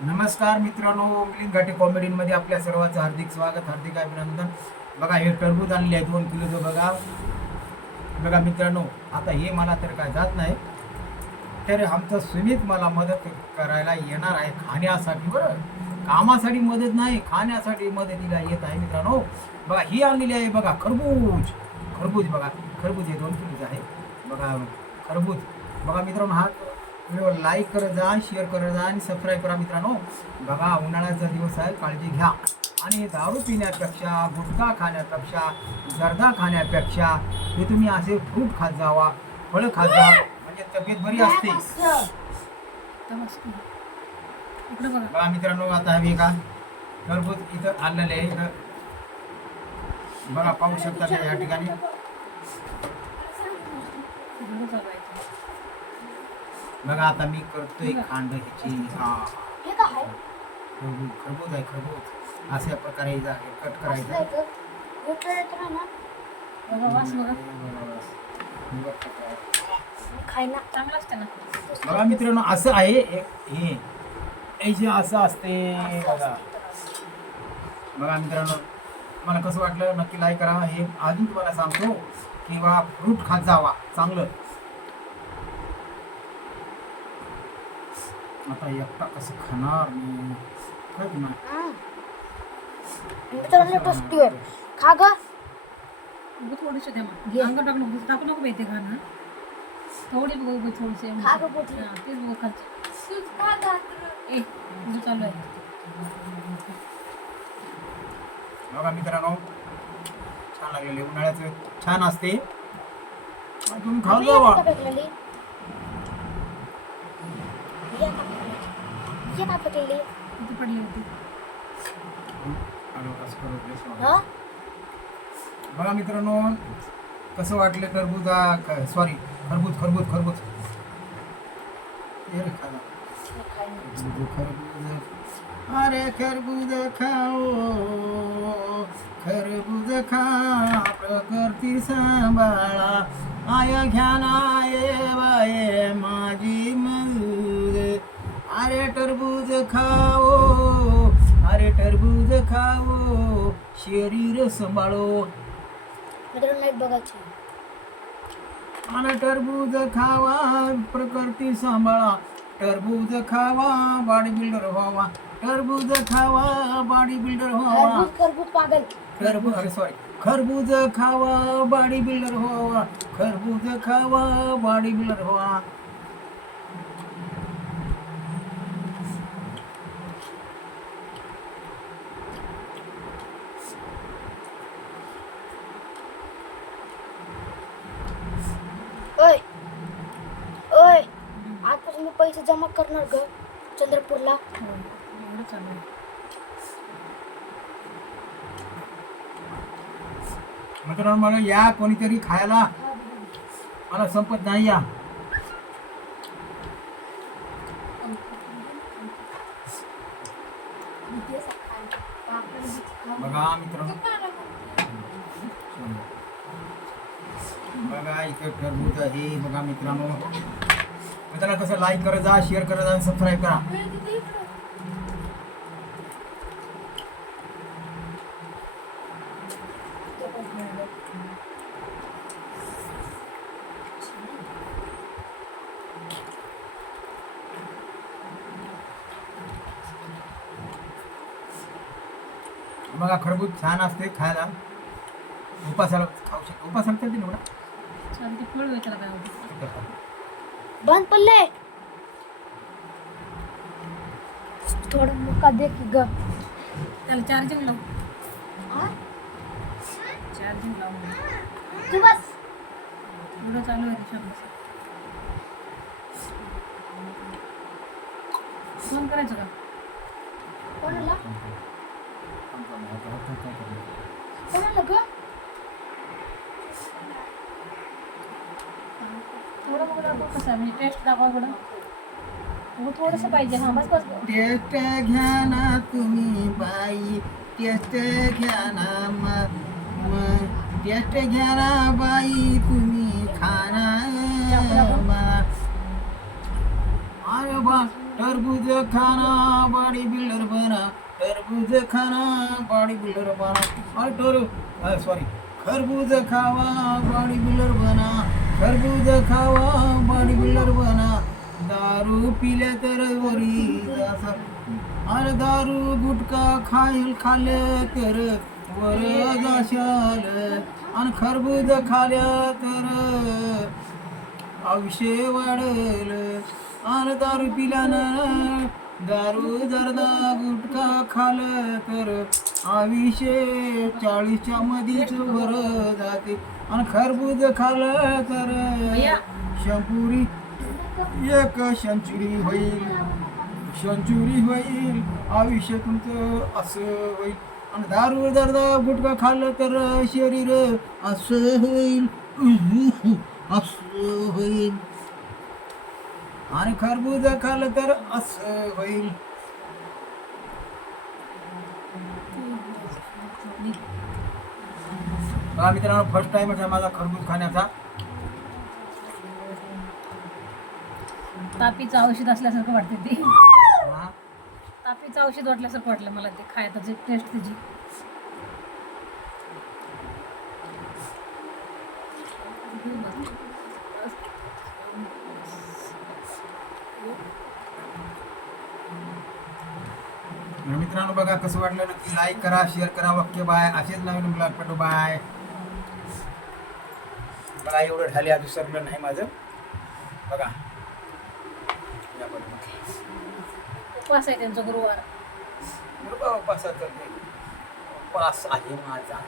नमस्कार मित्रांनो मिलिंद घाटे कॉमेडीमध्ये आपल्या सर्वांचं हार्दिक स्वागत हार्दिक अभिनंदन. बघा हे टरबूज आणले आहे दोन किलोचं बघा. बघा मित्रांनो आता हे मला तर काय जात नाही. तर आमचं सुमित मला मदत करायला येणार आहे खाण्यासाठी बरं. कामासाठी मदत नाही खाण्यासाठी मदतीला येत आहे मित्रांनो. बघा ही आणलेली आहे बघा खरबूज. खरबूज बघा. खरबूज हे दोन किलोचं आहे बघा खरबूज. बघा मित्रांनो हा व्हिडिओ लाईक करत जा शेअर करत जा आणि सबस्क्राईब करा मित्रांनो. बघा उन्हाळ्याचा दिवस आहे काळजी घ्या. आणि दारू पिण्यापेक्षा गुटखा खाण्यापेक्षा जर्दा खाण्यापेक्षा हे तुम्ही असे फ्रूट खात जावा फळं खात जा. म्हणजे तब्येत बरी असते. बघा. मित्रांनो आता हवी का टरबूज इथं आणलेले आहे. इथं बघा पाहू शकता या ठिकाणी. चालवायचं. बघा आता मी करतोय खांड ह्याची. हा. खरबूज खरबूज आहे खरबूज. अशा प्रकारे हिचा हे कट करायचं. बघा वास बघा. बघा चांगला असते ना. मित्रांनो असं आहे एक हे. हे जे असं असते बघा. बघा मित्रांनो मला कसं वाटलं? नक्की लाईक करा. हे अजून तुम्हाला सांगतो किंवा फ्रूट खात जावा. चांगलं. आता एकटा कसं खाणार मी नाही. खा ग थोडीशी दे मग घे. अंग टाकू नको टाकू नको माहिती का ना थोडी बघ उगं थोडीशी खा ग पोटी. हा, तेच बघ खालची ए तुझं चालू आहे बघा मित्रांनो छान लागलेले उन्हाळ्याचं छान असते तुम्ही खाऊ जावा किती पडली होती. बघा मित्रांनो कसं वाटलं खरबूजा सॉरी खरबूज खरबूज खरबूज. हे रे. खरबूज खरबूज. अरे खरबूज खाओ खरबूज खा प्रकृती सांभाळा. आय घ्यानाय बाये माझी अरे टरबूज खाओ अरे टरबूज खाओ शरीर सांभाळो. मित्रांनो बघायची. आणि टरबूज खावा प्रकृती सांभाळा. टरबूज खावा बॉडी बिल्डर व्हावा. टरबूज खावा बॉडी बिल्डर व्हावा. खरबूज खरबूज पागल. खरबूज अरे सॉरी खरबूज खावा बॉडी बिल्डर व्हावा. खरबूज खावा बॉडी बिल्डर व्हावा. पैसे जमा करणार ग चंद्रपूरला? एवढं चालू आहे मित्रांनो मला या कोणीतरी खायला. मला संपत नाही या. बघा मित्रांनो. बघा इथे टरबूज आहे. बघा मित्रांनो. मित्रांनो कसं लाईक करत जा शेअर करत जा आणि सबस्क्राईब करा. बघा खरबूज छान असते खायला. उपासाला खाऊ शकतो. उपासाला चालते ना एवढा? चालते फळ काय होतं बंद पडले थोडं मुका दे की ग. त्याला चार्जिंग लाव? चार्जिंग लाव तू बस. एवढं चालू आहे त्याच्या फोन करायचं का? कोणाला? कोणाला ग? कसं म्हणजे टेस्ट दाखवा थोडं थोडंसं पाहिजे बस बस टेस्ट घ्या ना तुम्ही बाई टेस्ट घ्या ना म टेस्ट घ्या ना बाई तुम्ही खाना अरे बा टरबूज खाना बॉडी बिल्डर बना टरबूज खाना बॉडी बिल्डर बना सॉरी खरबूज खावा बॉडी बिल्डर बना. खरबूज खावा बॉडी बिल्डर बना. दारू पिल्या तर वरी अरे दारू गुटखा खाईल खाले तर वर जाशाल. आणि खरबूज खाल्या तर आयुष्य वाढल. आणि दारू पिल्यानं दारू जरदा गुटखा खाल तर आयुष्य चाळीसच्या मधीच वर जाते. आणि खरबूज खाल तर. शंपुरी एक शंचुरी होईल. शंचुरी होईल. आयुष्य तुमचं असं होईल. आणि दारू जरदा गुटखा खाल्लं तर शरीर असं होईल. असं होईल. आणि खरबूज खाल्लं तर असं होईल. बघा मित्रांनो फर्स्ट टाइमच आहे माझा खरबूज खाण्याचा. तापीचं औषध असल्यासारखं वाटते ते. हा. तापीचं औषध वाटल्यासारखं वाटलं मला ते खायचं टेस्ट त्याची. तर मित्रांनो बघा कसं वाटलं. नक्की लाईक करा शेअर करा. वाक्य बाय असेच नवीन ब्लॉग बाय बघा एवढं झाले अजून सरलं नाही माझं. बघा. उपवास आहे त्यांचा गुरुवार. बरोबर उपासाचं ते उपास आहे माझा.